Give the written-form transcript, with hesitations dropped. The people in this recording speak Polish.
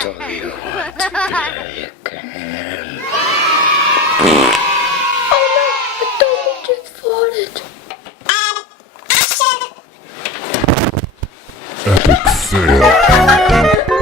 Tell you what today again. Oh no, a dog just farted. Epic fail.